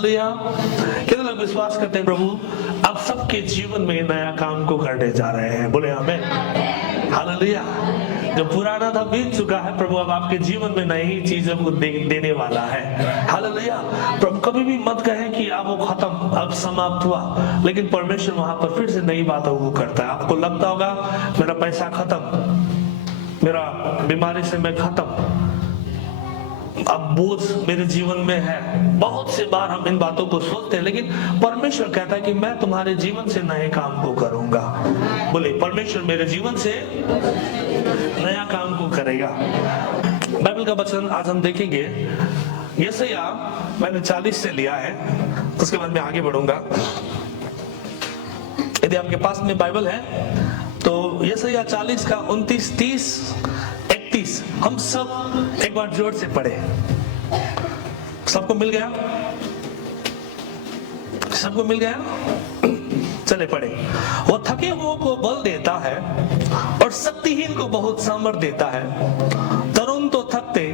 Hallelujah. कितने लोग विश्वास करते हैं प्रभु अब सबके जीवन में नया काम को करने जा रहे हैं? बोले आमीन। हालेलुया। जो पुराना था बीत चुका है, प्रभु अब आपके जीवन में नई चीजों को देने वाला है। हालेलुया। प्रभु कभी भी मत कहें कि अब वो खत्म, अब समाप्त हुआ, लेकिन परमेश्वर वहां पर फिर से नई बातों को करता है। आपको लगता होगा मेरा पैसा खत्म, मेरा बीमारी से मैं खत्म, अब बोझ मेरे जीवन में है। बहुत से बार हम इन बातों को सोचते हैं, लेकिन परमेश्वर कहता है कि मैं तुम्हारे जीवन से नए काम को करूंगा। बोले परमेश्वर मेरे जीवन से नया काम को करेगा। बाइबल का वचन आज हम देखेंगे यशायाह, मैंने 40 से लिया है, उसके बाद मैं आगे बढ़ूंगा। यदि आपके पास में बाइबल है तो यशायाह 40 का 29, 30, 31 हम सब एक बार जोर से पढ़े। सबको मिल गया? सबको मिल गया? चले पढ़े। वो थके हुओं को बल देता है और शक्तिहीन को बहुत सामर्थ देता है। तरुण तो थकते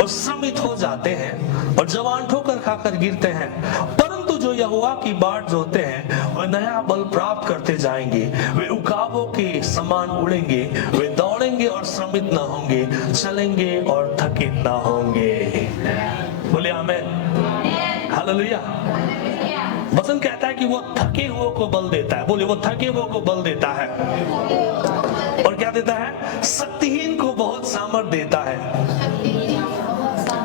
और श्रमित हो जाते हैं और जवान ठोकर खाकर गिरते हैं, परंतु जो यहोवा की बाट जोते हैं वे नया बल प्राप्त करते जाएंगे। वे उकाबों के समान उड़ेंगे, वे दौड़ेंगे और श्रमित न होंगे, चलेंगे और थकित न होंगे। बोले आमीन। हालेलुया। वचन कहता है कि वो थके हुओं को बल देता है। बोले वो थके हुओं को बल देता है और क्या देता है? शक्तिहीन को बहुत सामर्थ देता है।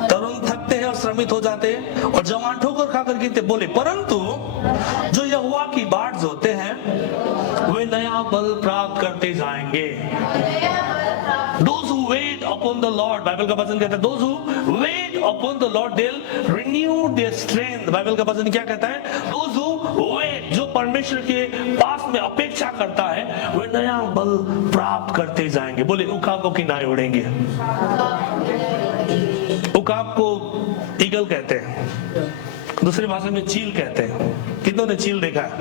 तरुण थकते हैं और श्रमित हो जाते हैं और जवान ठोकर खाकर गिरते। बोले परंतु जो यहोवा की बाट जोते हैं वे नया बल प्राप्त करते जाएंगे। Those who wait upon the Lord, Bible का वचन कहता है those who wait upon the Lord they'll renew their strength। Bible का वचन क्या कहता है? Those who wait, जो परमेश्वर के पास में अपेक्षा करता है वे नया बल प्राप्त करते जाएंगे। बोले उकाबों की नाई उड़ेंगे। उकाब को ईगल कहते हैं, दूसरी भाषा में चील कहते हैं। कितनों ने चील देखा है?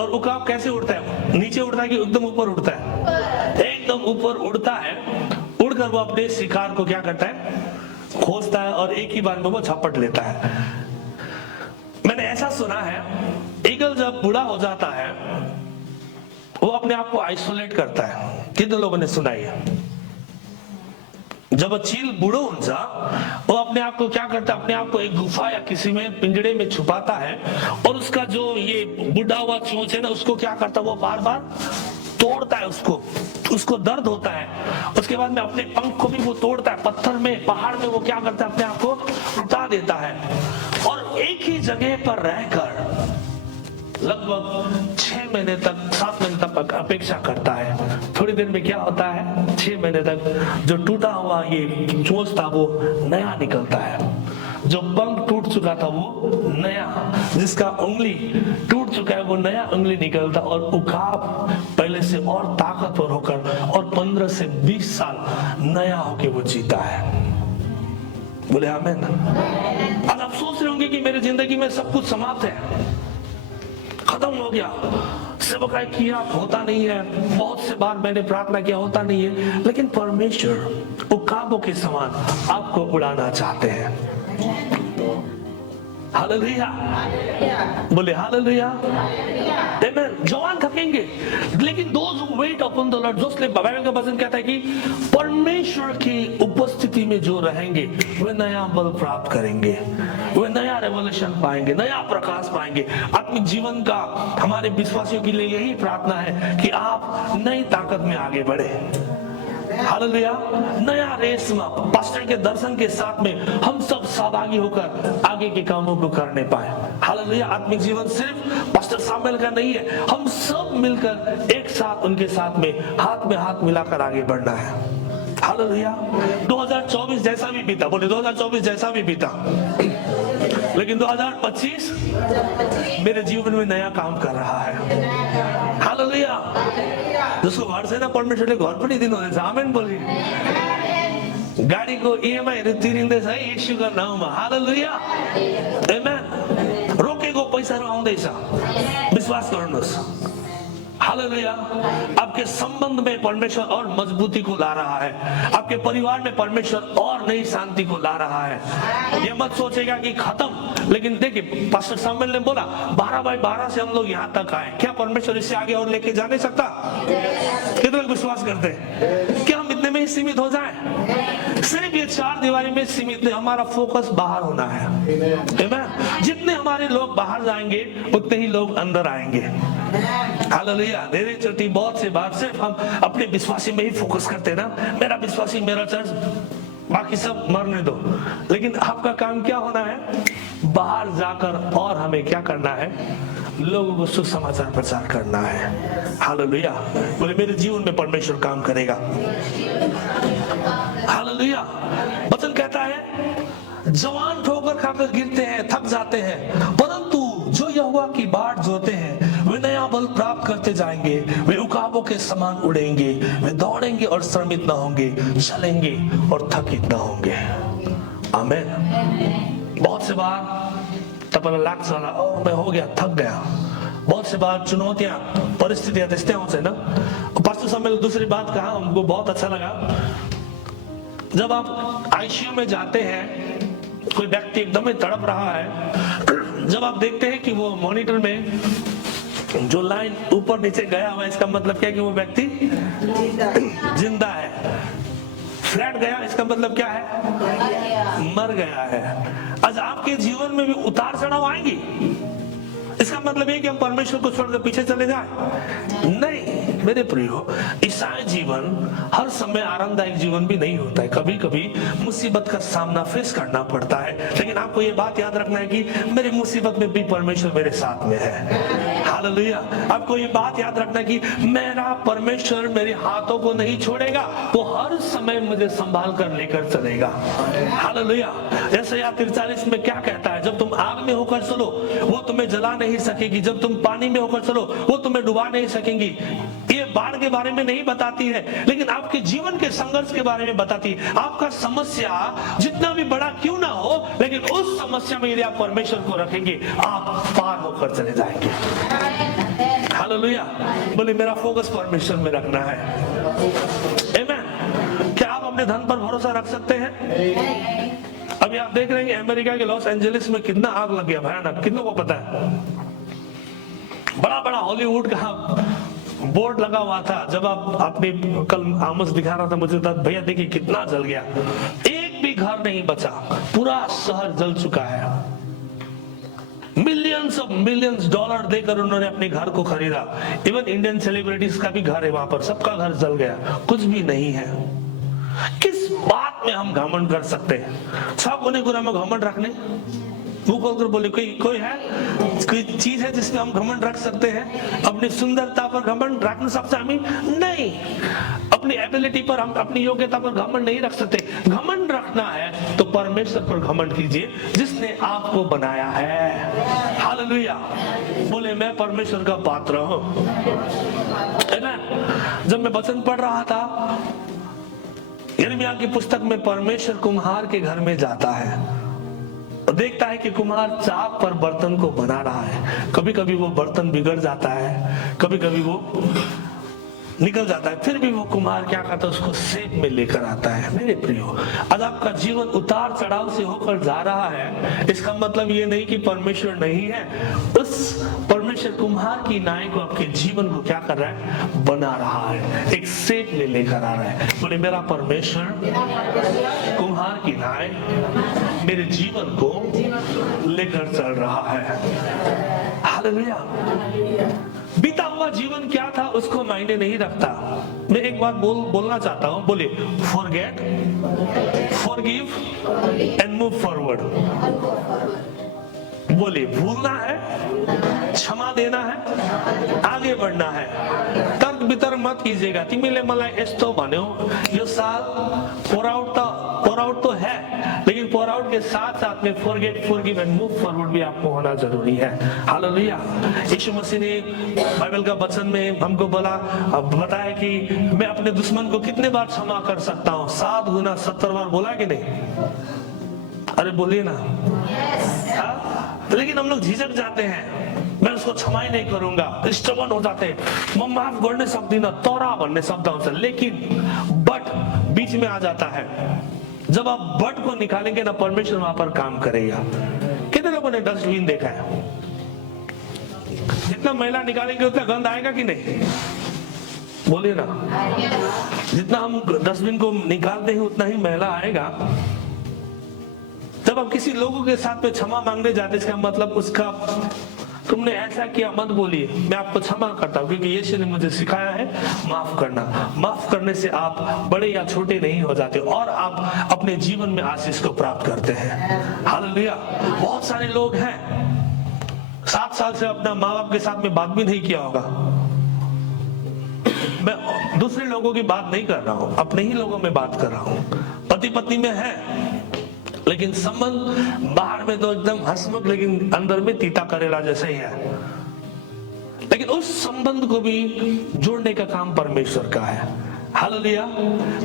और उकाब कैसे उड़ता है? नीचे उड़ता है कि एकदम ऊपर उड़ता है? एकदम ऊपर उड़ता है। उड़कर वो अपने शिकार को क्या करता है? खोजता है और एक ही बार में वो झपट लेता है। मैंने ऐसा सुना है ईगल जब बूढ़ा हो जाता है वो अपने आप को आइसोलेट करता है। कितने लोगों ने सुना है? जब चील बूढ़ो हुन्छ वो अपने आप को क्या करता है? अपने आप को एक गुफा या किसी में पिंजड़े में छुपाता है और उसका जो ये बुढ़ा हुआ चोंच है ना उसको क्या करता है? वो बार बार तोड़ता है, उसको दर्द होता है। उसके बाद में अपने पंख को भी वो तोड़ता है, पत्थर में, पहाड़ में वो क्या करता है? अपने आप को उठा देता है और एक ही जगह पर रहकर लगभग 6 महीने तक, 7 महीने तक अपेक्षा करता है। थोड़ी देर में क्या होता है? 6 महीने तक जो टूटा हुआ ये चोंच था वो नया निकलता है, जो पंख टूट चुका था वो नया, जिसका उंगली टूट चुका है वो नया उंगली निकलता और उकाब पहले से और ताकतवर होकर और 15 से 20 साल नया होके वो जीता है। बोले आमीन। आज आप सोच रहे होंगे कि मेरी जिंदगी में सब कुछ समाप्त है, खत्म हो गया, सेवकाई किया होता नहीं है, बहुत से बार मैंने प्रार्थना किया होता नहीं है, लेकिन परमेश्वर उकाबों के समान आपको उड़ाना चाहते हैं। हालेलुया। बोले हालेलुया। आमीन। जवान थकेंगे लेकिन those who wait upon the Lord, जो बाइबल का वचन कहता है कि परमेश्वर की उपस्थिति में जो रहेंगे वे नया बल प्राप्त करेंगे, वे नया रेवोल्यूशन पाएंगे, नया प्रकाश पाएंगे। आत्मिक जीवन का हमारे विश्वासियों के लिए यही प्रार्थना है कि आप नई ताकत में आगे बढ़े। हालेलुया। नया रेस में पास्टर के दर्शन के साथ में हम सब सहभागी होकर आगे के कामों को करने पाए। हालेलुया। आत्मिक जीवन सिर्फ पास्टर सामुएल का नहीं है, हम सब मिलकर एक साथ उनके साथ में हाथ मिलाकर आगे बढ़ना है। हालेलुया। 2024 जैसा भी बीता, बोले 2024 जैसा भी बीता, लेकिन 2025 मेरे जीवन में नया काम कर रहा है। हालेलुया। जसको घर छैन परमेश्वरले घर पनि दिनुहुँदैछ। आमेन बोली। गाडीको इएमआईहरु तिरिँदैछ है येशूको नाममा। हालेलुया। आमेन। रोकेको पैसाहरु आउँदैछ, विश्वास गर्नुहोस्। हालेलुया। आपके संबंध में परमेश्वर और मजबूती को ला रहा है, आपके परिवार में परमेश्वर और नई शांति को ला रहा है। ये मत सोचेगा कि खत्म, लेकिन देखिए पास्टर सामुएल ने बोला 12/12 से हम लोग यहाँ तक आए, क्या परमेश्वर इससे आगे और लेके जा नहीं सकता? कितने लोग विश्वास करते हैं? क्या हम इतने में ही सीमित हो जाए? सिर्फ ये 4 दीवारी में सीमित नहीं, हमारा फोकस बाहर होना है। आमीन। जितने हमारे लोग बाहर जाएंगे उतने ही लोग अंदर आएंगे। हालेलुया। देरी चोटी बहुत से बार सिर्फ हम अपने विश्वासी में ही फोकस करते ना, मेरा विश्वासी, मेरा चर्च, बाकी सब मरने दो। लेकिन आपका काम क्या होना है? बाहर जाकर और हमें क्या करना है? लोगों को सुसमाचार प्रचार करना है। हालेलुया। बोले मेरे जीवन में परमेश्वर काम करेगा। हालेलुया। वचन कहता है जवान ठोकर खाकर गिरते हैं, थक जाते हैं, परंतु जो यहोवा की बाट जोते हैं वे नया बल प्राप्त करते जाएंगे। वे उकाबों के समान उड़ेंगे, वे दौड़ेंगे और श्रमित न होंगे, चलेंगे और थकित न होंगे। आमीन। बहुत से बार तपन लाख साला और मैं हो गया, थक गया। बहुत से बार चुनौतियां, परिस्थितियां दिखते हैं ना। पास्टर सामुएल दूसरी बात कहा, हमको बहुत अच्छा लगा। जब आप आईसीयू में जाते हैं, कोई व्यक्ति एकदम ही तड़प रहा है, जब आप देखते हैं कि वो मॉनिटर में जो लाइन ऊपर नीचे गया हुआ, इसका मतलब क्या है कि वो व्यक्ति जिंदा है। फ्लैट गया, इसका मतलब क्या है? मर गया है। आज आपके जीवन में भी उतार चढ़ाव आएंगी, इसका मतलब ये कि हम परमेश्वर को छोड़कर पीछे चले जाए? नहीं मेरे प्रियो, ईसाई जीवन हर समय आरामदायक जीवन भी नहीं होता है। कभी कभी मुसीबत का सामना फेस करना पड़ता है, लेकिन आपको ये बात याद रखना है कि मेरी मुसीबत में भी परमेश्वर मेरे साथ में है। हालेलुया। आपको ये बात याद रखना है कि मेरा परमेश्वर मेरे हाथों को नहीं छोड़ेगा, वो हर समय मुझे संभाल कर लेकर चलेगा। हालेलुया। यशायाह 43 में क्या कहता है? जब तुम आग में होकर चलो वो तुम्हें जला नहीं सकेगी, जब तुम पानी में होकर चलो वो तुम्हें डुबा नहीं सकेंगी। ये बाढ़ के बारे में नहीं बताती है, लेकिन आपके जीवन के संघर्ष के बारे में बताती है। आपका समस्या जितना भी बड़ा क्यों ना हो, लेकिन उस समस्या में यदि आप परमेश्वर को रखेंगे, आप पार होकर चले जाएंगे। हालेलुया। बोले मेरा फोकस परमेश्वर में रखना है। आमीन। क्या आप अपने धन पर भरोसा रख सकते हैं? अभी आप देख रहे हैं अमेरिका के लॉस एंजलिस में कितना आग लग गया, भयानक। कितनों को पता है? बड़ा बड़ा हॉलीवुड का बोर्ड लगा हुआ था। जब आप अपने कल आमस दिखा रहा था मुझे, तब भैया देखिए कितना जल गया, एक भी घर नहीं बचा, पूरा शहर जल चुका है। मिलियंस डॉलर देकर उन्होंने अपने घर को खरीदा। इवन इंडियन सेलिब्रिटीज का भी घर है वहां पर, सबका घर जल गया, कुछ भी नहीं है। किस बात में हम घमंड कर सकते हैं? सब कोने कोने में घमंड रखने, मुंह खोलकर बोले कोई है, कोई चीज है जिसमें हम घमंड रख सकते हैं? अपनी सुंदरता पर घमंड रख सकते हैं? नहीं। अपनी एबिलिटी पर, हम अपनी योग्यता पर घमंड नहीं रख सकते। घमंड रखना है तो परमेश्वर पर घमंड कीजिए जिसने आपको बनाया है। हालेलुया। बोले मैं परमेश्वर का पात्र हूं। जब मैं वचन पढ़ रहा था, यिर्मयाह की पुस्तक में परमेश्वर कुम्हार के घर में जाता है और देखता है कि कुम्हार चाक पर बर्तन को बना रहा है। कभी कभी वो बर्तन बिगड़ जाता है, कभी कभी वो निकल जाता है, फिर भी वो कुम्हार क्या करता है? उसको शेप में लेकर आता है। मेरे प्रियो, आज आपका जीवन उतार चढ़ाव से होकर जा रहा है, इसका मतलब ये नहीं कि परमेश्वर नहीं है। उस परमेश्वर कुम्हार की नाई को आपके जीवन को क्या कर रहा है? बना रहा है, एक शेप में लेकर आ रहा है। बोले मेरा परमेश्वर कुम्हार की नाई मेरे जीवन को लेकर चल रहा है। हालेलुया। बीता हुआ जीवन क्या था उसको मायने नहीं रखता। मैं एक बात बोलना चाहता हूं, बोले forget, forgive and move forward. बोले भूलना है, क्षमा देना है, आगे बढ़ना है। तर्क वितर्क मत कीजिएगा। तिमीले मलाई यस्तो भन्यो, यो साल पोर आउट तो है, लेकिन पोर आउट के साथ साथ में forget, forgive and move forward भी आपको होना जरूरी है। हालेलुया। यीशु मसीह ने बाइबल का वचन में हमको बताया कि मैं अपने दुश्मन को कितने बार क्षमा कर सकता हूं? 7 गुना 70 बार बोला कि नहीं? अरे बोलिए ना। लेकिन हम लोग झिझक जाते हैं। मैं उसको क्षमा ही नहीं करूंगा, स्टबर्न हो जाते, म माफ गर्न सक्दिन, तर भन्ने शब्द आउँछ। लेकिन बट बीच में आ जाता है। जब आप बट को निकालेंगे ना, परमेश्वर वहां पर काम करेगा। कितने लोगों ने डस्टबिन देखा है? जितना मैला निकालेंगे उतना गंद आएगा कि नहीं? बोलिए ना। जितना हम डस्टबिन को निकालते हैं उतना ही मैला आएगा। जब आप किसी लोगों के साथ में क्षमा मांगने जाते, इसका मतलब उसका तुमने ऐसा किया मत बोलिए, मैं आपको क्षमा करता हूं, क्योंकि यीशु ने मुझे सिखाया है माफ करना। माफ करने से आप बड़े या छोटे नहीं हो जाते और आप अपने जीवन में आशीष को प्राप्त करते हैं। हालेलुया। बहुत सारे लोग हैं 7 साल से अपना माँ बाप के साथ में बात भी नहीं किया होगा। मैं दूसरे लोगों की बात नहीं कर रहा हूं, अपने ही लोगों में बात कर रहा हूं। पति पत्नी में है, लेकिन संबंध बाहर में तो एकदम हंसमुख, लेकिन अंदर में तीता करेला जैसे ही है। लेकिन उस संबंध को भी जोड़ने का काम परमेश्वर का है। हालेलुया।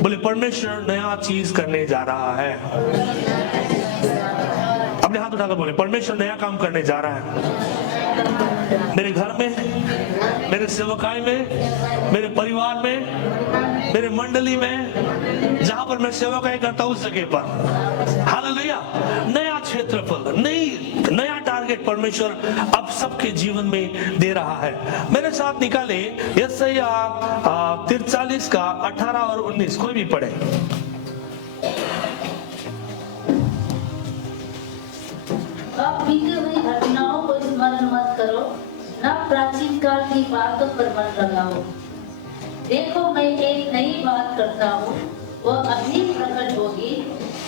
बोले परमेश्वर नया चीज करने जा रहा है। अपने हाथ उठाकर बोले परमेश्वर नया काम करने जा रहा है। मेरे घर में, मेरे सेवकाई में, मेरे परिवार में, मेरे मंडली में, जहां पर मैं सेवकाई करता हूं उस जगह पर। हालेलुया। नया क्षेत्रफल, नया टारगेट परमेश्वर अब सबके जीवन में दे रहा है। मेरे साथ निकाले यशायाह 43 का 18 और 19, कोई भी पढ़े। अब बीती हुई घटनाओं को स्मरण मत करो, न प्राचीन काल की बातों पर मन लगाओ। देखो मैं एक नई बात करता हूँ, वह अभी प्रकट होगी,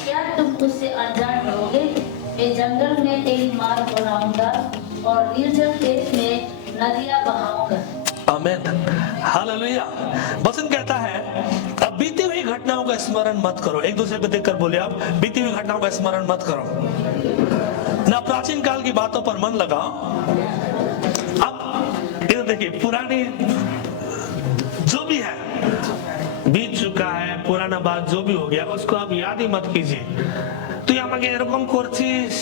क्या तुम उससे अनजान रहोगे? मैं जंगल में एक मार्ग बनाऊंगा और निर्जल देश में नदियां बहाऊंगा। आमीन। हालेलुया। वचन कहता है अब बीती हुई घटनाओं का स्मरण मत करो। एक दूसरे को देखकर बोले आप बीती हुई घटनाओं का स्मरण मत करो, ना प्राचीन काल की बातों पर मन लगाओ। अब इधर देखिए, पुरानी जो भी है बीत चुका है, पुराना बात जो भी हो गया उसको आप याद ही मत कीजिए। तो यहाँ एरकम कोर्चिस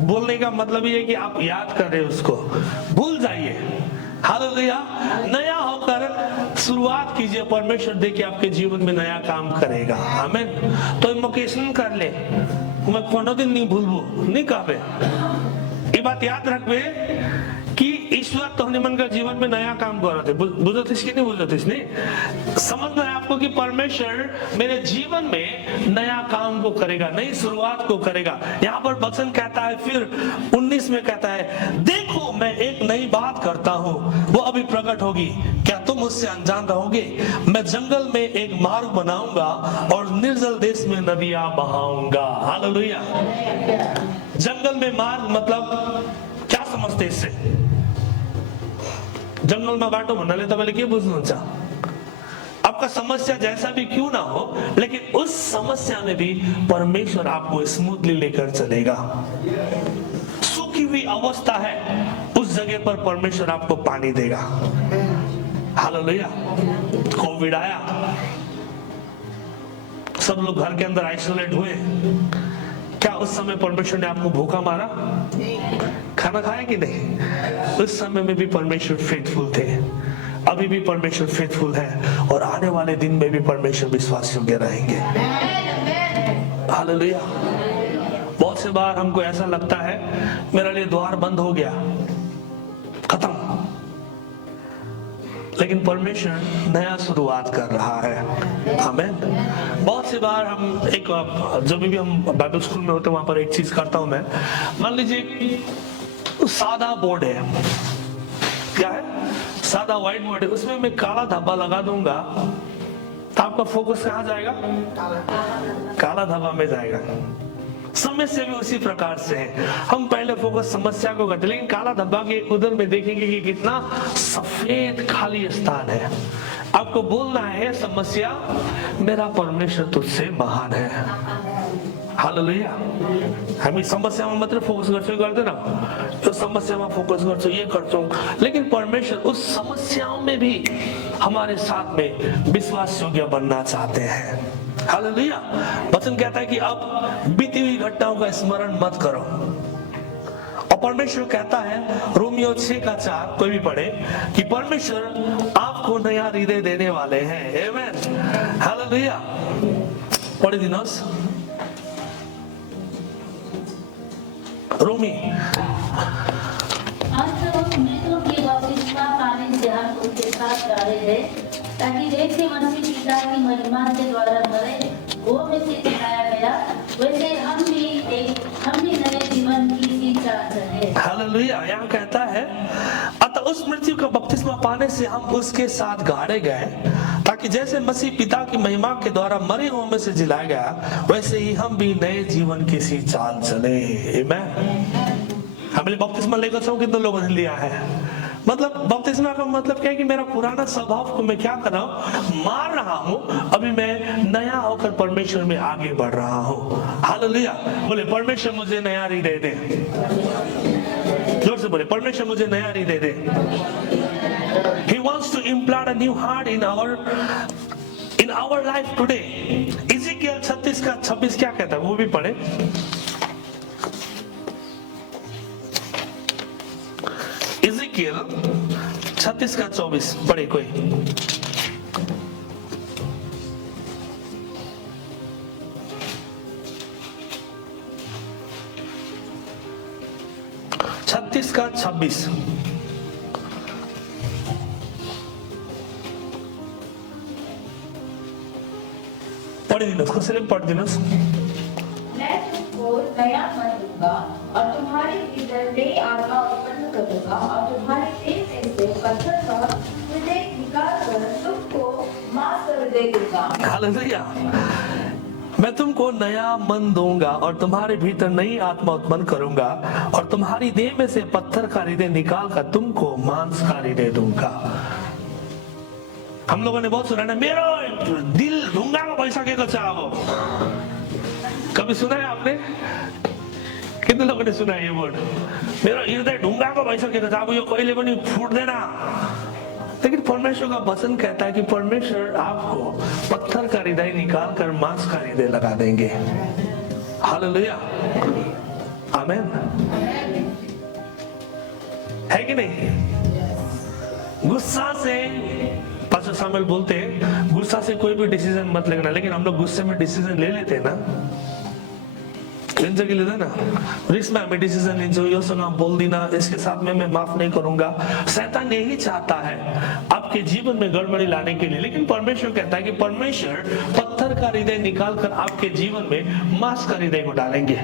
बोलने का मतलब ये है कि आप याद कर रहे हो, उसको भूल जाइए। हालेलुया। नया होकर शुरुआत कीजिए, परमेश्वर देखिए आपके जीवन में नया काम करेगा। आमीन। तो इन्वोकेशन कर ले, मैं कोनो दिन नहीं भूलबो, नहीं कहबे। ये बात याद रखबे कि ईश्वर तो मन का जीवन में नया काम कर रहे थे। बुझतिस कि नहीं बुझतिस? नहीं समझना है आपको कि परमेश्वर मेरे जीवन में नया काम को करेगा, नई शुरुआत को करेगा। यहाँ पर वचन कहता है, फिर 19 में कहता है देखो मैं एक नई बात करता हूँ, वो अभी प्रकट होगी, क्या तुम उससे अनजान रहोगे? मैं जंगल में एक मार्ग बनाऊंगा और निर्जल देश में नदियां बहाऊंगा। हालेलुया। जंगल में मार्ग मतलब क्या समझते इससे? जंगल में बाटो भन्नाले तपाईले के बुझ्नुहुन्छ? आपका समस्या जैसा भी क्यों ना हो, लेकिन उस समस्या में भी परमेश्वर आपको स्मूथली लेकर चलेगा। सूखी हुई अवस्था है, उस जगह पर परमेश्वर आपको पानी देगा। हालेलुया। कोविड आया, सब लोग घर के अंदर आइसोलेट हुए, क्या उस समय परमेश्वर ने आपको भूखा मारा? खाना खाया कि नहीं? उस समय में भी परमेश्वर फेथफुल थे, अभी भी परमेश्वर फेथफुल है और आने वाले दिन में भी परमेश्वर विश्वास योग्य रहेंगे। हालेलुया। बहुत से बार हमको ऐसा लगता है मेरे लिए द्वार बंद हो गया, खत्म, लेकिन परमेश्वर नया शुरुआत कर रहा है। आमीन। बहुत सी बार हम जब भी हम बाइबल स्कूल में होते हैं वहां पर एक चीज करता हूं मैं। मान लीजिए सादा बोर्ड है, क्या है? सादा व्हाइट बोर्ड है, उसमें मैं काला धब्बा लगा दूंगा तो आपका फोकस कहाँ जाएगा? काला धब्बा में जाएगा। समस्या भी उसी प्रकार से है, हम पहले फोकस समस्या को करते, लेकिन काला धब्बा के उधर में देखेंगे कि कितना सफेद खाली स्थान है। आपको बोलना है समस्या, मेरा परमेश्वर तुझसे महान है। हालेलुया। हामी समस्यामा मात्र फोकस गर्दैन, यो समस्यामा फोकस गर्छौं, ये गर्छौं, लेकिन परमेश्वर उस समस्याओं में भी हमारे साथ में विश्वास योग्य बनना चाहते हैं। हालेलुया। वचन कहता है कि अब बीती हुई घटनाओं का स्मरण मत करो। और परमेश्वर कहता है रोमियो 6:4 कोई भी पढ़े कि परमेश्वर आपको नया हृदय देने वाले हैं। आमेन, हालेलुया। पढ़े दिनोस रोमी। मृतों की बपतिस्मा पाने से हम उसके साथ गाड़े गए, ताकि जैसे मसीह पिता की महिमा के द्वारा मरे वो में से जिलाया गया, वैसे हम भी नए जीवन की शिक्षा करें। हालेलुया। यहाँ कहता है अतः उस मृत्यु का बपतिस्मा पाने से हम उसके साथ गाड़े गए, ताकि जैसे मसीह पिता की महिमा के द्वारा मरे हुओं में से जिलाया गया, वैसे ही हम भी नए जीवन की सी चाल चले। आमीन। हमने बपतिस्मा लेकर चलो कितने लोगों ने लिया है? मतलब बपतिस्मा का मतलब क्या है कि मेरा पुराना स्वभाव को मैं क्या कर रहा हूँ, मार रहा हूँ, अभी मैं नया होकर परमेश्वर में आगे बढ़ रहा हूँ। हालेलुया। बोले परमेश्वर मुझे नया हृदय दे। जोर से बोले परमेश्वर मुझे नया हृदय दे। He wants to implant a new heart in our life today. इज़िकियल 36:26 क्या कहता है वो भी पढ़े। इज़िकियल 36:24 पढ़े कोई। छत्तीस का 26 पढ़ दिनोस को सिर्फ पढ़ दिनोस। मैं तुमको नया मन दूंगा और तुम्हारे भीतर नई आत्मा उत्पन्न करूंगा और तुम्हारे देह में से पत्थर का हृदय निकाल कर तुमको मांस का हृदय दूंगा। हालेलुया। मैं तुमको नया मन दूंगा और तुम्हारे भीतर नई आत्मा उत्पन्न करूंगा और तुम्हारी देह में से पत्थर का हृदय निकाल कर तुमको मांस का हृदय दूंगा। हम लोगों ने बहुत सुना है मेरो दिल ढुंगा को पैसा के चाहो। कभी सुना है आपने? कितने लोगों ने सुना है ये वर्ड? मेरो हृदय ढुंगा को पैसा के चाहो, ये कोई लेबनी फूट देना। लेकिन परमेश्वर का वचन कहता है कि परमेश्वर आपको पत्थर का हृदय निकाल कर मांस का हृदय लगा देंगे। हालेलुया। आमीन। है कि नहीं? गुस्सा से पास्टर सामुएल बोलते हैं गुस्सा से कोई भी डिसीजन मत लेना, लेकिन हम लोग गुस्से में डिसीजन ले लेते हैं ना, लिन्छ कि लिँदैन? रिसमा हामी डिसिजन लिन्छौँ, योसँग बोल्दिनँ, इसके साथ में मैं माफ नहीं करूंगा। शैतान यही चाहता है आपके जीवन में गड़बड़ी लाने के लिए, लेकिन परमेश्वर कहता है कि परमेश्वर पत्थर का हृदय निकाल कर आपके जीवन में मांस का हृदय को डालेंगे।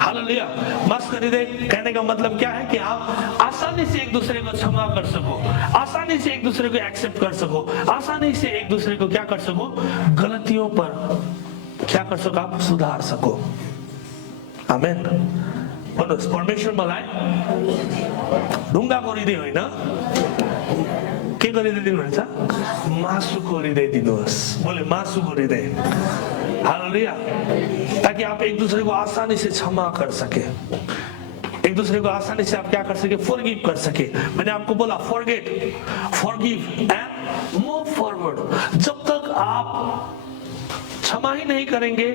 हालेलुया। मांस का हृदय कहने का मतलब क्या है कि आप आसानी से एक दूसरे को क्षमा कर सको, आसानी से एक दूसरे को एक्सेप्ट कर सको, आसानी से एक दूसरे को क्या कर सको, गलतियों पर क्या कर सको, आप सुधार सको। आमेन। भन्नुहोस् परमेश्वर मलाई ढुङ्गाको हृदय होइन, के हृदय दिनुहुन्छ? मासुको हृदय दिनुहोस्। बोले मासुको हृदय। हालेलुया। ताकि आप एक दूसरे को आसानी से क्षमा कर सके, एक दूसरे को आसानी से आप क्या कर सके, फॉरगिव कर सके। मैंने आपको बोला forget, forgive and move forward. जब तक आप क्षमा ही नहीं करेंगे,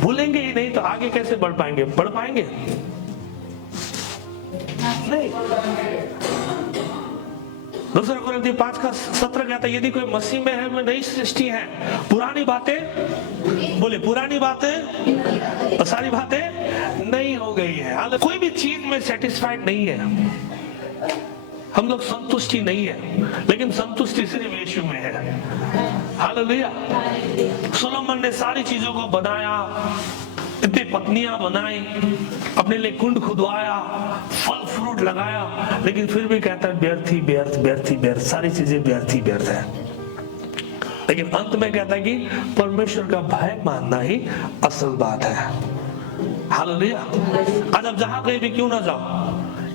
भूलेंगे ही नहीं, तो आगे कैसे बढ़ पाएंगे? बढ़ पाएंगे नहीं। दूसरा कोरिन्थी 5:17 कहता है यदि कोई मसीह में है, वो नई सृष्टि है, पुरानी बातें, बोले पुरानी बातें, सारी बातें नई हो गई है। कोई भी चीज में सेटिस्फाइड नहीं है, हम लोग संतुष्टि नहीं है, लेकिन संतुष्टि सिर्फ यीशु में है। हालेलुया। सोलोमन ने सारी चीजों को बनाया, इतनी पत्नियां बनाई, अपने लिए कुंड खुदवाया, फल फ्रूट लगाया, लेकिन फिर भी कहता है व्यर्थ ही व्यर्थ, व्यर्थ ही व्यर्थ, सारी चीजें व्यर्थ ही व्यर्थ है। लेकिन अंत में कहता है कि परमेश्वर का भय मानना ही असल बात है। हालेलुया। आज आप जहां कहीं भी क्यों ना जाओ,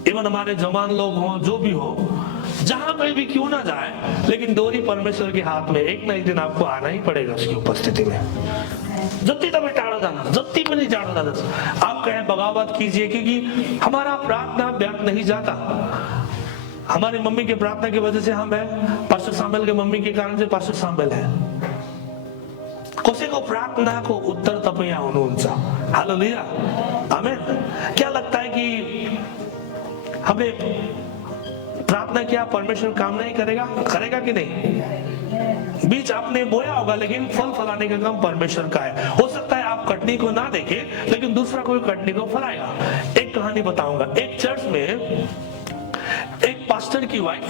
इवन हमारे जवान लोग हो, जो भी हो, जहां कहीं भी क्यों ना जाए, लेकिन डोरी परमेश्वर के हाथ में, एक ना एक दिन आपको आना ही पड़ेगा उसकी उपस्थिति में। जत्ती तभी टाढ़ो जाना, जत्ती भी नहीं टाढ़ो जाना, आप कहें बगावत कीजिए, क्योंकि हमारा प्रार्थना व्यर्थ नहीं जाता। हमारी मम्मी की प्रार्थना की वजह से हम है, पास्टर सामुएल के मम्मी के कारण से पास्टर सामुएल है। कसैको प्रार्थनाको उत्तर तपाईँ हुनुहुन्छ। हालेलुया। आमेन। क्या लगता है कि हमने प्रार्थना किया, परमेश्वर काम नहीं करेगा? करेगा कि नहीं? बीज आपने बोया होगा लेकिन फल फलाने का काम परमेश्वर का है। हो सकता है आप कटनी को ना देखे लेकिन दूसरा कोई कटनी को फलाएगा। एक कहानी बताऊंगा। एक चर्च में एक पास्टर की वाइफ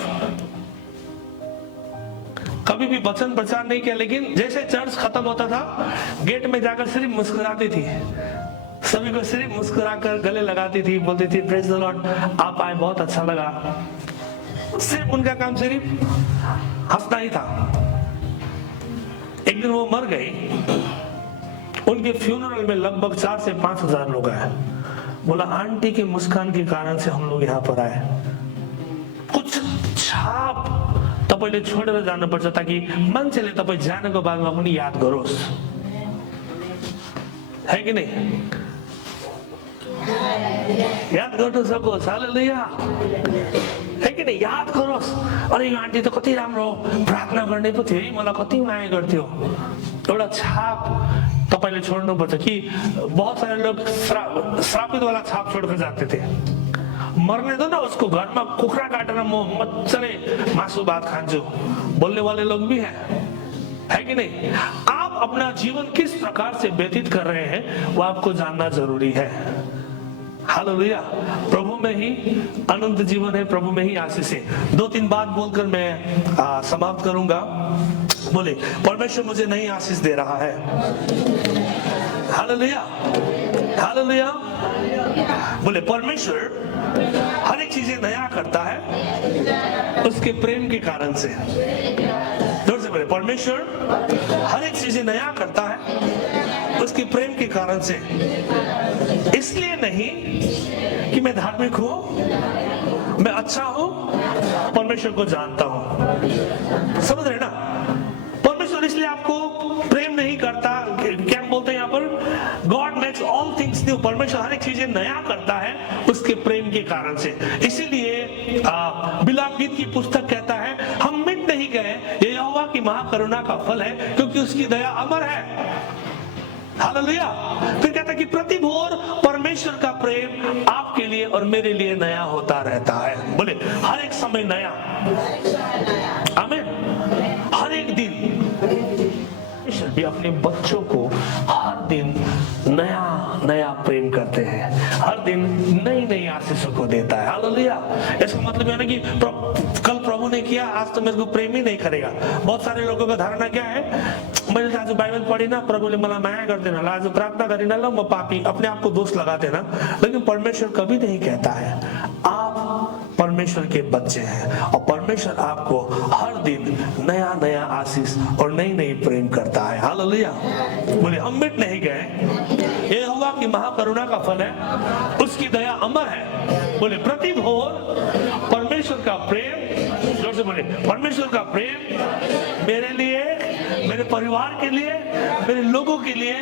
कभी भी वचन प्रचार नहीं किया, लेकिन जैसे चर्च खत्म होता था गेट में जाकर सिर्फ मुस्कुराती थी, सभी को सिर्फ मुस्कुराकर गले लगाती थी, बोलती थी प्रेज द लॉर्ड, आप आए बहुत अच्छा लगा। सिर्फ उनका काम सिर्फ हंसना ही था। एक दिन वो मर गई। उनके फ्यूनरल में लगभग 4 से 5 हजार लोग आए। बोला आंटी की मुस्कान के कारण से हम लोग यहाँ पर आए। कुछ छाप तपाईले छोडेर जानुपर्छ ताकि मान्छेले तपाई जानको बादमा पनि याद गरोस्, है कि नहीं? याद गर्नु सकोस्। हालेलुया, है कि नहीं? याद गरोस्। अरे यो आन्टी त कति राम्रो प्रार्थना गर्ने पो थियो है, मलाई कति माया गर्थ्यो। एउटा छाप तपाईले छोड्नुपर्छ कि बहुत सारे लोग श्रापित वाला छाप छोड़कर जाते थे। मरने दो ना उसको, घर में कुखरा काटेर म मजाले मासु भात खान्छु बोलने वाले लोग भी हैं, है कि नहीं? आप अपना जीवन किस प्रकार से व्यतीत कर रहे हैं वो आपको जानना जरूरी है। हालेलुया। प्रभु में ही अनंत जीवन है, प्रभु में ही आशीष है। 2-3 बात बोलकर मैं समाप्त करूंगा। बोले परमेश्वर मुझे नई आशीष दे रहा है। Hallelujah, hallelujah. बोले परमेश्वर हर एक चीजें नया करता है उसके प्रेम के कारण से। जोर से बोले परमेश्वर हर एक चीजें नया करता है उसके प्रेम के कारण से। इसलिए नहीं कि मैं धार्मिक हूं, मैं अच्छा हूं, परमेश्वर को जानता हूं। समझ रहे ना? परमेश्वर इसलिए आपको प्रेम नहीं करता। क्या बोलते हैं यहाँ पर? God makes all things new. परमेश्वर हर एक चीजें नया करता है उसके प्रेम के कारण से। इसीलिए बिलाप गीत की पुस्तक कहता है हम मिट नहीं गए, ये यहोवा की महाकरुणा का फल है क्योंकि उसकी दया अमर है। हालेलुया। फिर कहता है कि प्रति भोर परमेश्वर का प्रेम आपके लिए और मेरे लिए नया होता रहता है। बोले हर एक समय नया। आमीन। हर एक दिन परमेश्वर भी अपने बच्चों को हर दिन नया नया प्रेम करते हैं, हर दिन नई नई आशीषों को देता है। हालेलुया। इसका मतलब है ना कि कल प्रभु ने किया, आज तो मेरे को प्रेम ही नहीं करेगा। बहुत सारे लोगों का धारणा क्या है, मैले आज बाइबल पढ़ी ना, प्रभुले मलाई माया गर्दैन होला, आज प्रार्थना गरिन ल म पापी, अपने आप को दोष लगाते ना। लेकिन परमेश्वर कभी नहीं कहता है। आप परमेश्वर के बच्चे हैं और परमेश्वर आपको हर दिन नया नया आशीष और नई नई प्रेम करता है। हालेलुया। बोले हम मिट नहीं गए, ये यहोवा की महाकरुणा का फल है, उसकी दया अमर है। बोले प्रति भोर परमेश्वर का प्रेम, जोर से बोले परमेश्वर का प्रेम मेरे लिए, मेरे परिवार के लिए, मेरे लोगों के लिए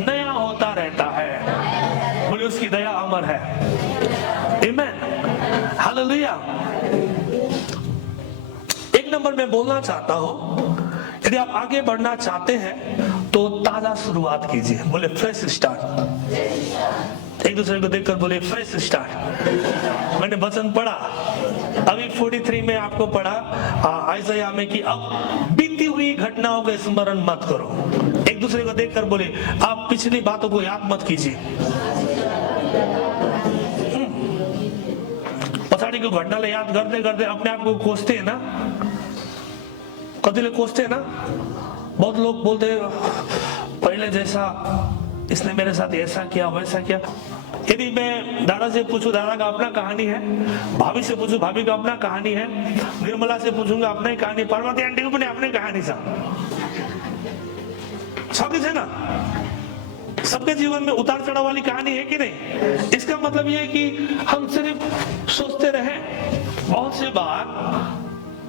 नया होता रहता है। बोले उसकी दया अमर है। आमीन। हालेलुया। एक नंबर में बोलना चाहता हूं, यदि आप आगे बढ़ना चाहते हैं तो ताजा शुरुआत कीजिए। बोले फ्रेश स्टार्ट। एक दूसरे को देखकर बोले फ्रेश स्टार्ट। मैंने वचन पढ़ा अभी 43 में आपको पढ़ा आइज़ाया में कि अब बीती हुई घटनाओं का स्मरण मत करो। एक दूसरे को देखकर बोले आप पिछली बातों को याद मत कीजिए। पछाडिको घटनालाई याद गर्दै गर्दै अपने आप को कोस्ते है ना, कतिले कोस्ते है ना। बहुत लोग बोलते हैं पहले जैसा इसने मेरे साथ ऐसा किया वैसा किया। यदि मैं दादा से पूछूं, दादा का अपना कहानी है, भाभी से पूछूं, भाभी का अपना कहानी है, निर्मला से पूछूंगा अपना ही कहानी, पार्वती आंटी को पनि अपने कहानी छ ना। सबके जीवन में उतार चढ़ाव वाली कहानी है कि नहीं? इसका मतलब यह है कि हम सिर्फ सोचते रहे। बहुत से बार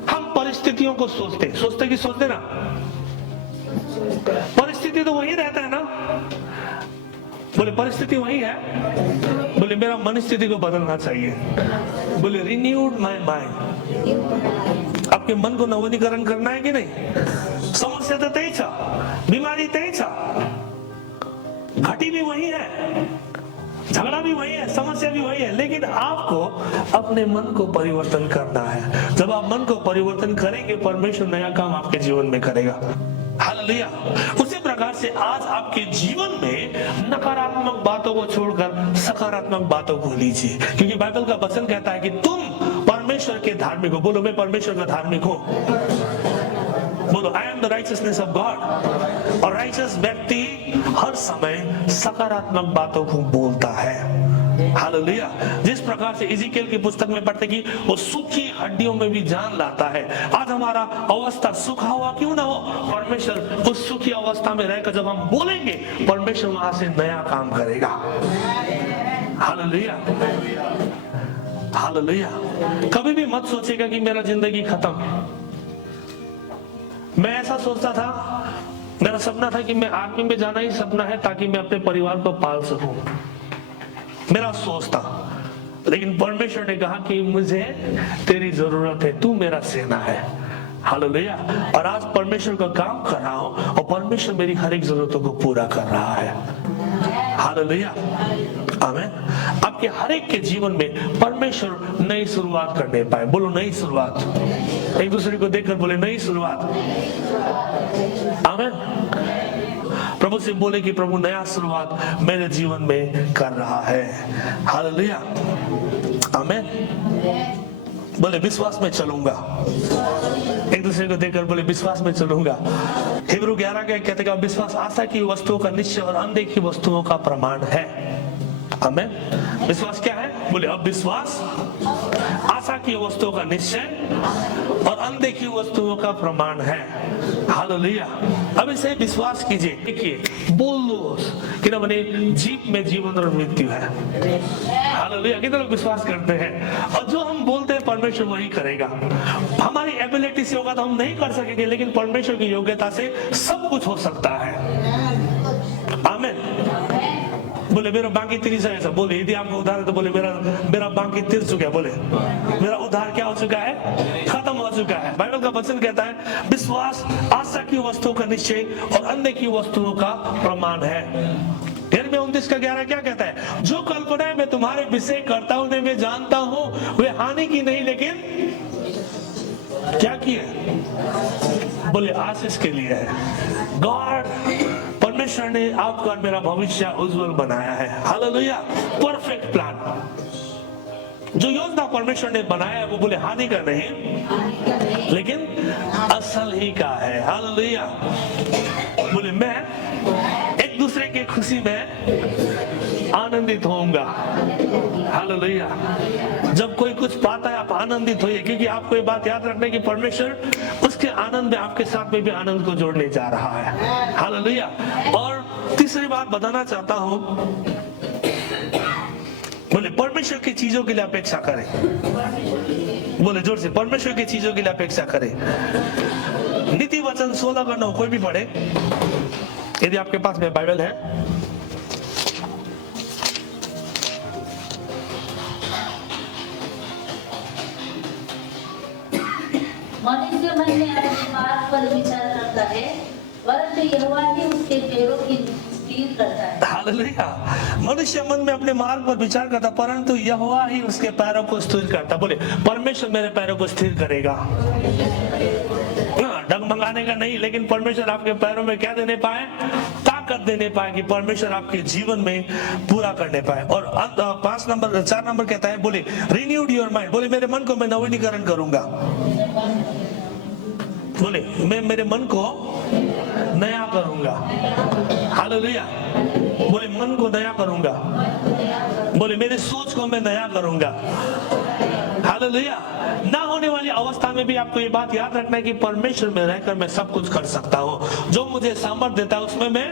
हम परिस्थितियों को सोचते कि सोचते ना, परिस्थिति तो वही रहता है ना। बोले परिस्थिति वही है, बोले मेरा मन स्थिति को बदलना चाहिए। बोले रिन्यूड माय माइंड। आपके मन को नवीनीकरण करना है कि नहीं? समस्या तो त्यही छ, बीमारी त्यही छ, घटी भी वही है, झगड़ा भी वही है, समस्या भी वही है, लेकिन आपको अपने मन को परिवर्तन करना है। जब आप मन को परिवर्तन करेंगे, परमेश्वर नया काम आपके जीवन में करेगा। हालेलुया। उसी प्रकार से आज आपके जीवन में नकारात्मक बातों को छोड़कर सकारात्मक बातों को लीजिए, क्योंकि बाइबल का वचन कहता है कि तुम परमेश्वर के धार्मिक हो। बोलो, मैं परमेश्वर का धार्मिक हूं। बोलो, I am the righteousness of God. और राइचियस व्यक्ति हर समय सकारात्मक बातों को बोलता है। हालेलुया। जिस प्रकार से इज़ीकियल की पुस्तक में पढ़ते कि वो सूखी हड्डियों में भी जान लाता है। आज हमारा अवस्था सूखा हुआ क्यों ना हो, परमेश्वर उस सूखी अवस्था में रहकर जब हम बोलेंगे, परमेश्वर वहां से नया काम करेगा। Hallelujah, hallelujah. कभी भी मत सोचेगा कि मेरा जिंदगी खत्म। मैं ऐसा सोचता था, मेरा सपना था कि मैं आर्मी में जाना ही सपना है ताकि मैं अपने परिवार को पाल सकूं, मेरा सोच था। लेकिन परमेश्वर ने कहा कि मुझे तेरी जरूरत है, तू मेरा सेना है। हालेलुया। और आज परमेश्वर का काम कर रहा हूं और परमेश्वर मेरी हर एक जरूरतों को पूरा कर रहा है। हालेलुया, आमीन। आपके हर एक के जीवन में परमेश्वर नई शुरुआत करने पाए। बोलो, नई शुरुआत। एक दूसरे को देखकर बोले, नई शुरुआत। आमीन। प्रभु से बोले कि प्रभु नया शुरुआत मेरे जीवन में कर रहा है। हालेलुया, आमीन। बोले, विश्वास में चलूंगा। एक दूसरे को देखकर बोले, विश्वास में चलूंगा। हिब्रू 11 के कहते हैं विश्वास आशा की वस्तुओं का निश्चय और अनदेखी वस्तुओं का प्रमाण है। आमीन। विश्वास क्या है? बोले, अब विश्वास आशा की वस्तुओं का निश्चय और अनदेखी वस्तुओं का प्रमाण है। हालेलुया। अब इसे विश्वास कीजिए। देखिए, बोल लो कि ना बने जीव में जीवन और मृत्यु है। हालेलुया। कितने लोग विश्वास करते हैं? और जो हम बोलते हैं परमेश्वर वही करेगा। हमारी एबिलिटी से होगा तो हम नहीं कर सकेंगे, लेकिन परमेश्वर की योग्यता से सब कुछ हो सकता है। आमीन। बोले, मेरा बाकी तीर से ऐसा। बोले, यदि आपको उधार है तो बोले, मेरा बाकी तीर चुका है। बोले, मेरा उधार क्या हो चुका है? खत्म हो चुका है। बाइबल का वचन कहता है विश्वास आशा की वस्तुओं का निश्चय और अनदेखी वस्तुओं का प्रमाण है। 29:11 क्या कहता है? जो कल्पनाएं मैं तुम्हारे विषय करता हूं, मैं जानता हूं वे हानि की नहीं, लेकिन क्या की है? बोले, आशीष के लिए है। गॉड, परमेश्वर ने आपका और मेरा भविष्य उज्जवल बनाया है। हालेलुया। Perfect plan. जो योजना परमेश्वर ने बनाया है वो बोले हानि का नहीं, लेकिन असल ही का है। हालेलुया। बोले, मैं एक दूसरे की खुशी में आनंदित होऊंगा। हालेलुया। जब कोई कुछ पाता है आप आनंदित होइए, क्योंकि आपको ये बात याद रखना है कि परमेश्वर उसके आनंद में आपके साथ में भी आनंद को जोड़ने जा रहा है। हालेलुया। और तीसरी बात बताना चाहता हूं, बोले परमेश्वर की चीजों के लिए अपेक्षा करें। बोले जोर से, परमेश्वर की चीजों के लिए अपेक्षा करें। नीति वचन 16:9 कोई भी पढ़े यदि आपके पास में बाइबल है। मनुष्य मन में अपने मार्ग पर विचार करता है, परंतु यहोवा ही उसके पैरों की स्थिर करता है। हालेलुया। मनुष्य मन में अपने मार्ग पर विचार करता, परंतु यहोवा ही उसके पैरों को स्थिर करता। बोले, परमेश्वर मेरे पैरों को स्थिर करेगा। डगमगाने का नहीं, लेकिन परमेश्वर आपके पैरों में क्या देने पाए? ताकत देने पाए कि परमेश्वर आपके जीवन में पूरा करने पाए। और 4 नंबर कहता है, बोले रिन्यूड योर माइंड। बोले, मेरे मन को मैं नवीनीकरण करूंगा। बोले, मैं मेरे मन को नया करूंगा। हालेलुया। बोले, मन को नया करूंगा। बोले, मेरे सोच को मैं नया करूंगा। हालेलुया। ना होने वाली अवस्था में भी आपको ये बात याद रखना है कि परमेश्वर में रहकर मैं सब कुछ कर सकता हूँ। जो मुझे सामर्थ्य देता है उसमें मैं,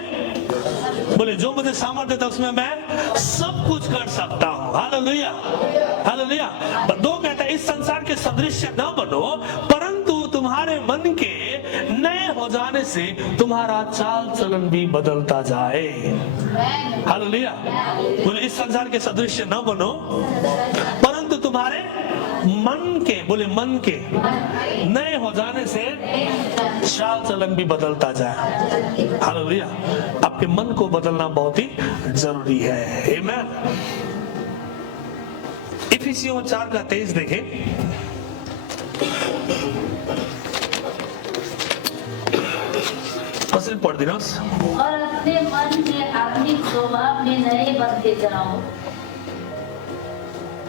बोले जो मुझे सामर्थ्य देता है उसमें मैं सब कुछ कर सकता हूँ। हालेलुया। हालेलुया। दो कहता है, इस संसार के सदृश न बनो, परंतु तुम्हारे मन के नए हो जाने से तुम्हारा चाल चलन भी बदलता जाए। हालेलुया। बोले, इस संसार के सदृश न बनो, परंतु तुम्हारे मन के, बोले मन के नए हो जाने से चाल चलन भी बदलता जाए। हालेलुया। आपके मन को बदलना बहुत ही जरूरी है। आमीन। इफिसियों 4:23 देखें। पढ़ देना। और अपने मन के आत्मिक स्वभाव में नए बनते जाओ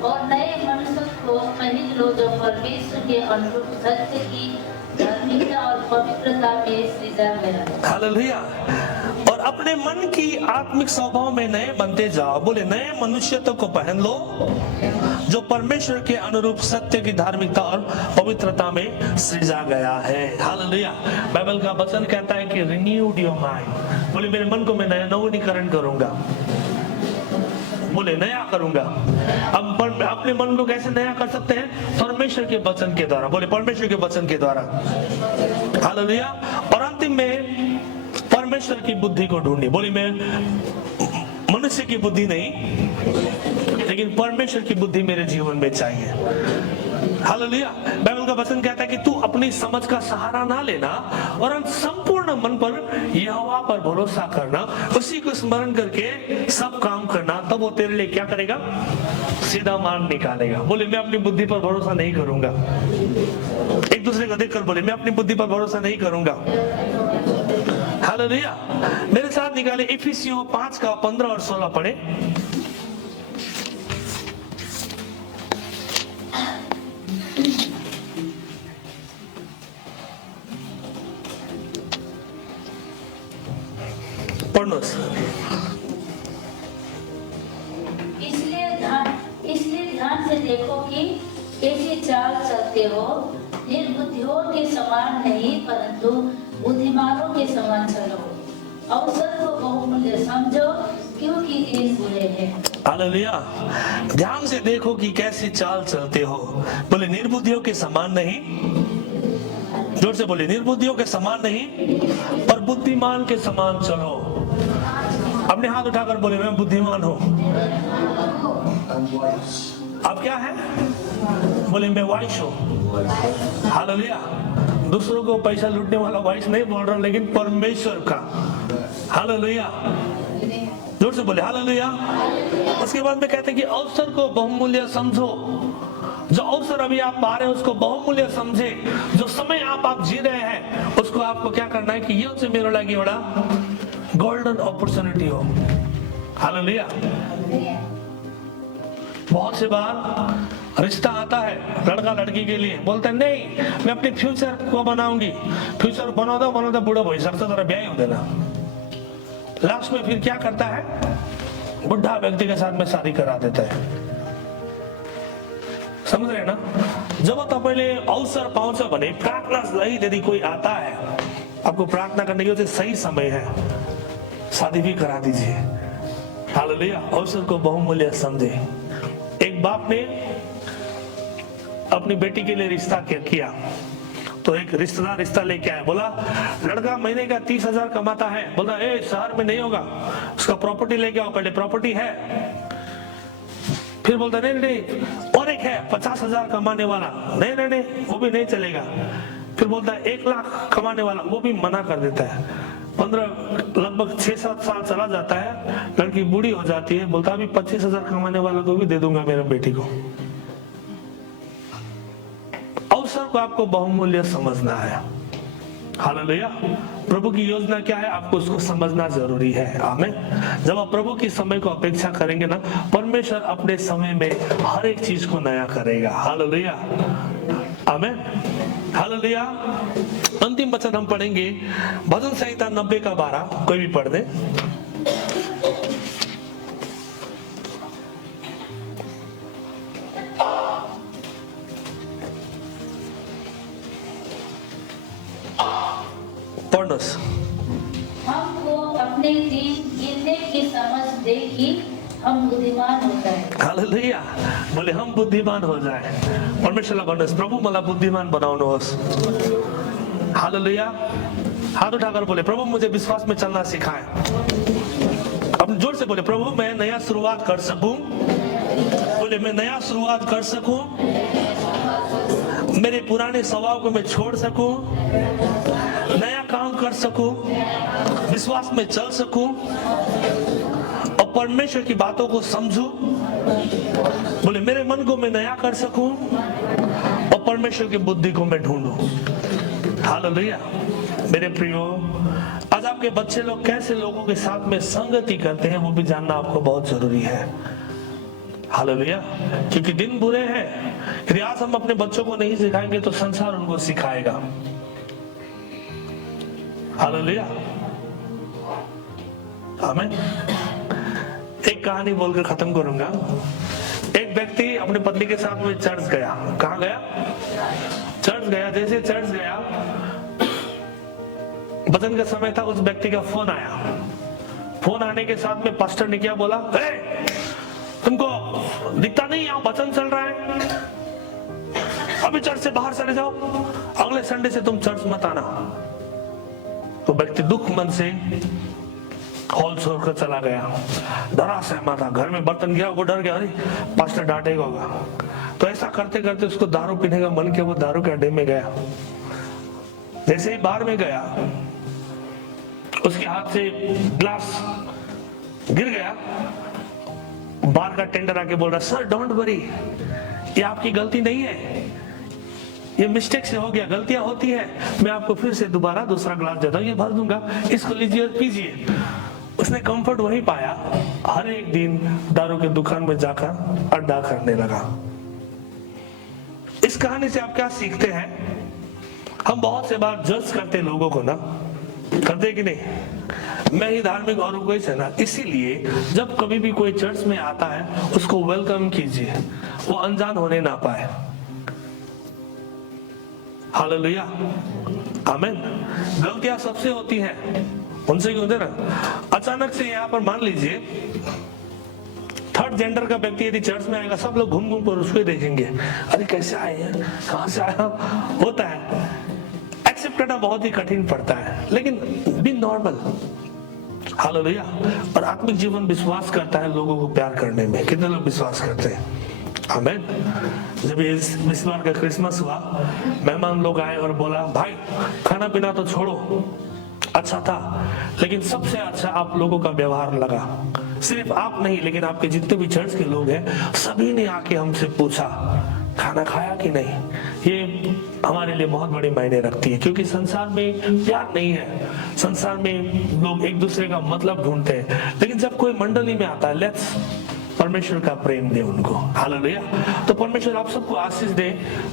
और नए मनुष्य को पहन लो जो परमेश्वर के अनुरूप सत्य की धार्मिकता और पवित्रता में सृजा गया। हालेलुया। और अपने मन की आत्मिक स्वभाव में नए बनते जाओ, बोले नए मनुष्यत्व को पहन लो जो परमेश्वर के अनुरूप सत्य की धार्मिकता और पवित्रता में सृजा गया है। हालेलुया। बाइबल का वचन कहता है कि रिन्यूड योर माइंड, बोले मेरे मन को मैं नया नवीनीकरण करूंगा, बोले नया करूंगा। अब अपने मन को कैसे नया कर सकते हैं? परमेश्वर के वचन के द्वारा, बोले परमेश्वर के वचन के द्वारा। हालेलुया। और अंतिम में परमेश्वर की बुद्धि को ढूंढनी, बोले मैं मनुष्य की बुद्धि नहीं लेकिन परमेश्वर की बुद्धि मेरे जीवन में चाहिए। हालेलुया। बाइबल का वचन कहता है कि तू अपनी समझ का सहारा ना लेना और संपूर्ण मन पर यहोवा पर भरोसा करना, उसी को स्मरण करके सब काम करना, तब वो तेरे लिए क्या करेगा? सीधा मार्ग निकालेगा। बोले मैं अपनी बुद्धि पर भरोसा नहीं करूंगा। एक दूसरे को देखकर बोले मैं अपनी बुद्धि पर भरोसा नहीं करूंगा। हालेलुया। मेरे साथ निकाले इफिसियों 5:15 और 16 पढ़े। पढ़ो। इसलिए ध्यान से देखो कि कैसी चाल चलते हो, निर्बुद्धियों के समान नहीं परंतु बुद्धिमानों के समान चलो, अवसर को बहुमूल्य समझो क्योंकि दिन बुरे हैं। हालेलुया। ध्यान से देखो कि कैसी चाल चलते हो, बोले निर्बुद्धियों के समान नहीं, जोर से बोले निर्बुद्धियों के समान नहीं पर बुद्धिमान के समान चलो। अपने हाथ उठाकर बोले मैं बुद्धिमान हूं। अब क्या है? बोले मैं वाइस हूं। हालेलुया। दूसरों को पैसा लूटने वाला वाइस नहीं बोल रहा, लेकिन परमेश्वर का। हालेलुया। जोर से बोले हालेलुया। उसके बाद में कहते हैं कि अवसर को बहुमूल्य समझो। जो अवसर अभी आप पा रहे हैं उसको बहुमूल्य समझे। जो समय आप जी रहे हैं उसको आपको क्या करना है कि ये मेरे लगी बड़ा गोल्डन अपॉर्चुनिटी हो। हालेलुया। बहुत से बार रिश्ता आता है लड़का लड़की के लिए, बोलते हैं नहीं मैं अपने फ्यूचर को बनाऊंगी, फ्यूचर बनाता बनाता बूढ़ा हो सकता जरा ब्याह हो देना। लास्ट में फिर क्या करता है? बुढ़ा व्यक्ति के साथ में शादी करा देता है। समझ रहे ना? जब तपाईँले अवसर पाउँछ भने प्रार्थना सहित यदि कोई आता है, आपको प्रार्थना करने के लिए सही समय है, शादी भी करा दीजिए। हालेलुया। अवसर को बहुमूल्य समझे। एक बाप ने अपनी बेटी के लिए रिश्ता किया तो एक रिश्तेदार रिश्ता लेके आया, बोला लड़का महीने का 30,000 कमाता है। बोला ए शहर में नहीं होगा, उसका प्रॉपर्टी लेके आओ, पहले प्रॉपर्टी है। फिर बोलता नहीं और एक है 50,000 कमाने वाला, नहीं वो भी नहीं चलेगा। फिर बोलता है 1 लाख कमाने वाला, वो भी मना कर देता है। 15 लगभग 6-7 साल चला जाता है, लड़की बूढ़ी हो जाती है, बोलता अभी 25,000 कमाने वाला को भी दे दूंगा मेरे बेटी को। अवसर को आपको बहुमूल्य समझना है। हालेलुया। प्रभु की योजना क्या है आपको उसको समझना जरूरी है। आमीन। जब आप प्रभु की समय को अपेक्षा करेंगे ना, परमेश्वर अपने समय में हर एक चीज को नया करेगा। हालेलुया। आमीन। हालेलुया। अंतिम वचन हम पढ़ेंगे भजन संहिता 90:12। कोई भी पढ़ दे। पढ़ोस। हमको अपने दिन गिनने की समझ दे कि हम बुद्धिमान हो जाए। हालेलुया। बोले हम बुद्धिमान हो जाए। परमेश्वरलाई भन्नुहोस् प्रभु मलाई बुद्धिमान बनाउनुहोस्। हालेलुया। हाथ उठाकर बोले प्रभु मुझे विश्वास में चलना सिखाए। अब जोर से बोले प्रभु मैं नया शुरुआत कर सकूं। बोले मैं नया शुरुआत कर सकूं मेरे पुराने स्वभाव को मैं छोड़ सकूं, नया काम कर सकूं, विश्वास में चल सकूं और परमेश्वर की बातों को समझूं। बोले मेरे मन को मैं नया कर सकूं और परमेश्वर की बुद्धि को मैं ढूंढूं। हालेलुया। मेरे प्रियो, आज आपके बच्चे लोग कैसे लोगों के साथ में संगति करते हैं वो भी जानना आपको बहुत जरूरी है। हालेलुया। क्योंकि दिन बुरे हैं। यदि आज हम अपने बच्चों को नहीं सिखाएंगे तो संसार उनको सिखाएगा। हालेलुया। आमीन। एक कहानी बोलकर खत्म करूंगा। एक व्यक्ति अपनी पत्नी के साथ में चर्च गया। कहां गया? चर्च गया। जैसे चर्च गया, भजन का समय था, उस व्यक्ति का फोन आया। फोन आने के साथ में पास्टर ने क्या बोला? तुमको दिखता नहीं यहाँ भजन चल रहा है, अभी चर्च से बाहर चले जाओ, अगले संडे से तुम चर्च मत आना। तो व्यक्ति दुख मन से हॉल छोड़कर चला गया। डरा सहमा था, घर में बर्तन गया, वो डर गया, अरे पास्टर डांटेगा होगा। तो ऐसा करते करते उसको दारू पीने का मन किया, वो दारू के अड्डे में गया। जैसे ही बार में गया, उसके हाथ से ग्लास गिर गया। बार का टेंडर आके बोल रहा, सर डोंट वरी, ये आपकी गलती नहीं है, ये मिस्टेक से हो गया, गलतियां होती है, मैं आपको फिर से दोबारा दूसरा ग्लास देता हूँ, ये भर दूंगा, इसको लीजिए और पीजिए। उसने कंफर्ट वहीं पाया। हर एक दिन दारू के दुकान में जाकर अड्डा करने लगा। इस कहानी से आप क्या सीखते हैं? हम बहुत से बार जज करते लोगों को ना, करते कि नहीं? मैं ही धार्मिक और कोई है ना। इसीलिए जब कभी भी कोई चर्च में आता है उसको वेलकम कीजिए, वो अनजान होने ना पाए। हालेलुया। आमीन। गलतियां सबसे होती हैं, उनसे क्यों होते ना। अचानक से यहाँ पर मान लीजिए थर्ड जेंडर का व्यक्ति यदि चर्च में आएगा, सब लोग घूम घूम कर उसको देखेंगे, अरे कैसे आए हैं, कहां से आया। होता है, एक्सेप्ट करना बहुत ही कठिन पड़ता है, लेकिन बी नॉर्मल। हालेलुया। और आत्मिक जीवन विश्वास करता है लोगों को प्यार करने में। कितने लोग विश्वास करते हैं? आमीन। जब इस बार का क्रिसमस हुआ, मेहमान लोग आए और बोला, भाई खाना पीना तो छोड़ो, अच्छा था, लेकिन सबसे अच्छा आप लोगों का व्यवहार लगा। सिर्फ आप नहीं, लेकिन आपके जितने भी चर्च के लोग हैं, सभी ने आके हमसे पूछा खाना खाया कि नहीं। ये हमारे लिए बहुत बड़ी मायने रखती है, क्योंकि संसार में प्यार नहीं है। संसार में लोग एक दूसरे का मतलब ढूंढते हैं, लेकिन जब कोई मंडली में आता है, लेट्स परमेश्वर का प्रेम दे उनको। हालेलुया। तो परमेश्वर आप सबको आशीष दे।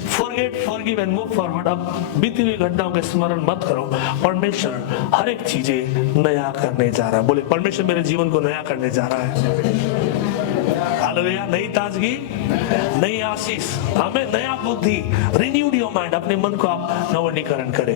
Forget, forgive and move forward. अब बीती हुई घटनाओं का स्मरण मत करो। परमेश्वर हर एक चीजें नया करने जा रहा है। बोले परमेश्वर मेरे जीवन को नया करने जा रहा है। हालेलुया। नई ताजगी, नई आशीष, हमें नया बुद्धि, रिन्यूड योर माइंड। अपने मन को आप नवीनीकरण करें।